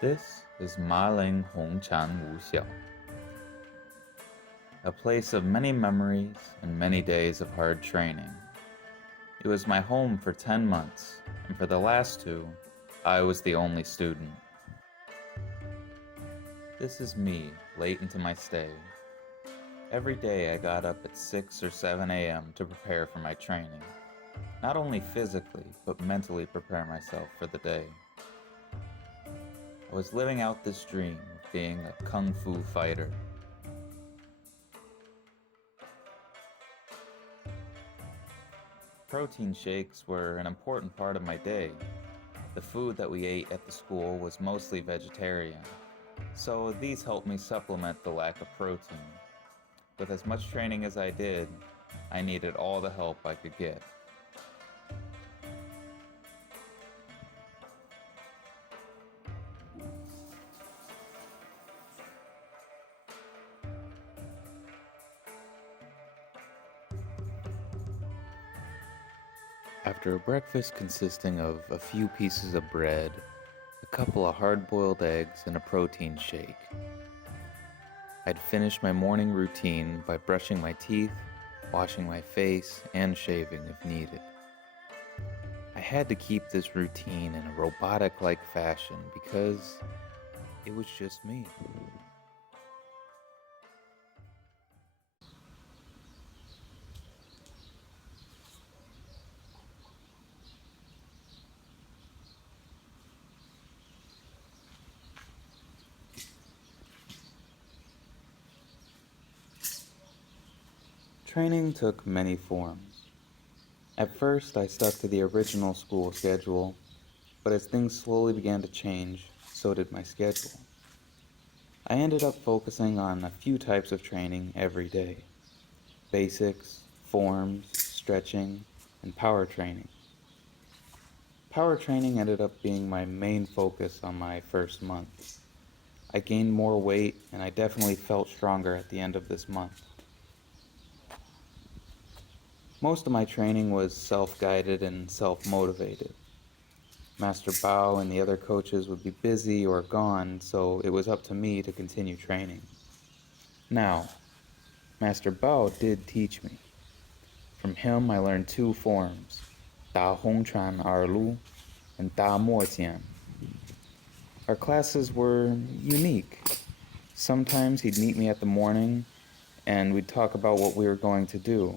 This is Maling Hongchan Wuxiao, a place of many memories and many days of hard training. It was my home for 10 months, and for the last two, I was the only student. This is me, late into my stay. Every day I got up at 6 or 7 a.m. to prepare for my training. Not only physically, but mentally prepare myself for the day. I was living out this dream of being a kung fu fighter. Protein shakes were an important part of my day. The food that we ate at the school was mostly vegetarian, so these helped me supplement the lack of protein. With as much training as I did, I needed all the help I could get. After a breakfast consisting of a few pieces of bread, a couple of hard-boiled eggs, and a protein shake, I'd finish my morning routine by brushing my teeth, washing my face, and shaving if needed. I had to keep this routine in a robotic-like fashion because it was just me. Training took many forms. At first, I stuck to the original school schedule, but as things slowly began to change, so did my schedule. I ended up focusing on a few types of training every day: basics, forms, stretching, and power training. Power training ended up being my main focus on my first month. I gained more weight, and I definitely felt stronger at the end of this month. Most of my training was self-guided and self-motivated. Master Bao and the other coaches would be busy or gone, so it was up to me to continue training. Now, Master Bao did teach me. From him I learned two forms, Da Hongchan Arlu and Da Mojian. Our classes were unique. Sometimes he'd meet me at the morning and we'd talk about what we were going to do.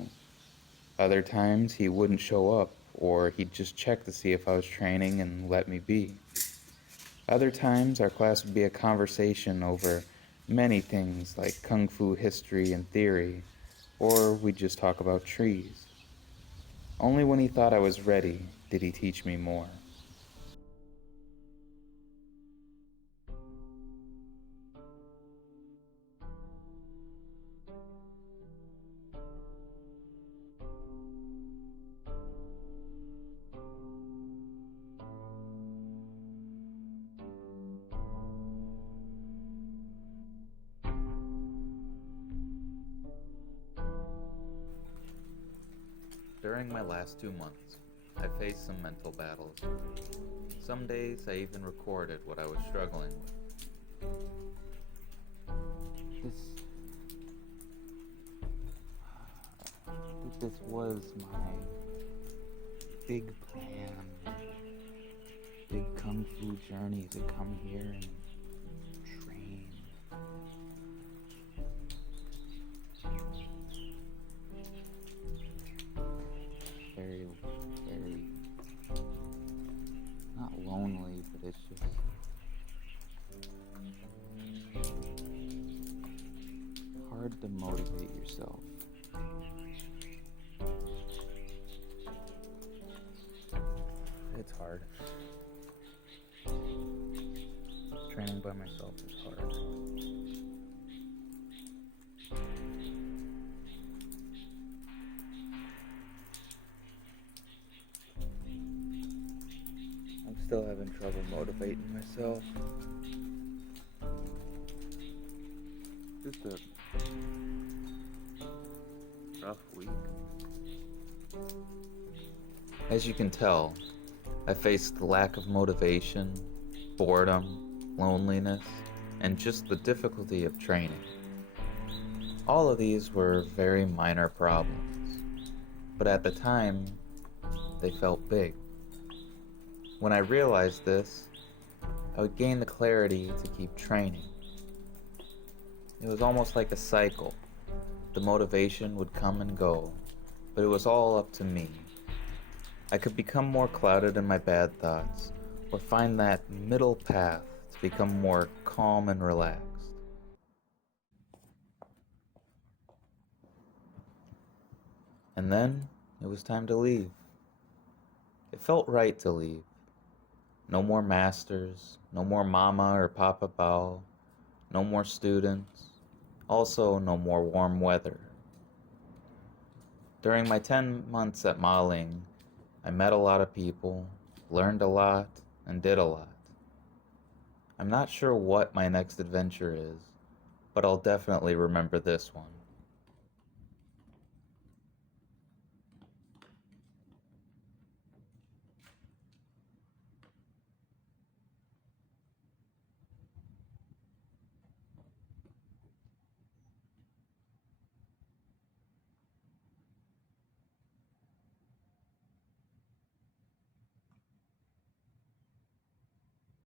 Other times he wouldn't show up, or he'd just check to see if I was training and let me be. Other times our class would be a conversation over many things like kung fu history and theory, or we'd just talk about trees. Only when he thought I was ready did he teach me more. During my last 2 months, I faced some mental battles. Some days I even recorded what I was struggling with. This was my big plan, big kung fu journey to come here and train. Very, very, not lonely, but it's just hard to motivate yourself. It's hard. Training by myself is hard. I'm still having trouble motivating myself. Just a rough week. As you can tell, I faced the lack of motivation, boredom, loneliness, and just the difficulty of training. All of these were very minor problems, but at the time, they felt big. When I realized this, I would gain the clarity to keep training. It was almost like a cycle. The motivation would come and go, but it was all up to me. I could become more clouded in my bad thoughts, or find that middle path to become more calm and relaxed. And then it was time to leave. It felt right to leave. No more masters, no more mama or papa Bao, no more students, also no more warm weather. During my 10 months at Ma Ling, I met a lot of people, learned a lot, and did a lot. I'm not sure what my next adventure is, but I'll definitely remember this one.